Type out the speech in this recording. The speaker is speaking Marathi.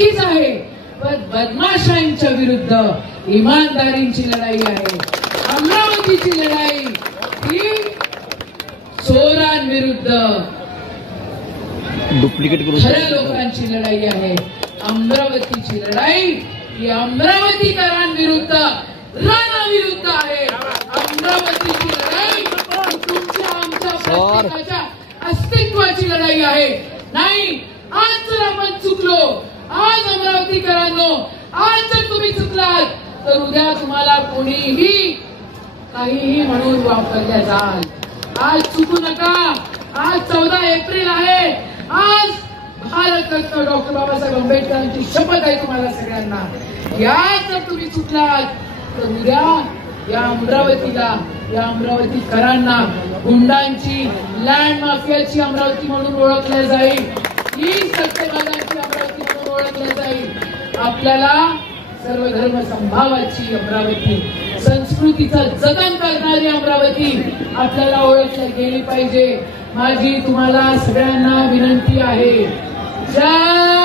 नक्कीच आहे, पण बदमाशांच्या विरुद्ध इमानदारीची लढाई आहे. अमरावतीची लढाई ही चोरांविरुद्ध डुप्लिकेट खऱ्या लोकांची लढाई आहे. अमरावतीची लढाई ही अमरावतीकरांविरुद्ध राणाविरुद्ध आहे. अमरावतीची लढाई तुमच्या आमच्या प्रत्येकाच्या अस्तित्वाची लढाई आहे. नाही, आज जर आपण चुकलो, आज अमरावतीकरांनो आज जर तुम्ही चुकलात तर उद्या तुम्हाला कोणीही काहीही म्हणून वापरल्या जाल. आज चुकू नका. आज 14 एप्रिल आहे. आज भारतरत्न डॉक्टर बाबासाहेब आंबेडकरांची शपथ आहे तुम्हाला सगळ्यांना. याच जर तुम्ही चुकलात तर उद्या या अमरावतीला, या अमरावतीकरांना गुंडांची, लँड माफियाची अमरावती म्हणून ओळखल्या जाईल. ही सत्यवादाची अमरावती म्हणून ओळखल्या जाईल. आपल्याला सर्व धर्म संभावाची अमरावती, संस्कृतीचं जतन करणारी अमरावती आपल्याला ओळखली गेली पाहिजे. माझी तुम्हाला सगळ्यांना विनंती आहे. जय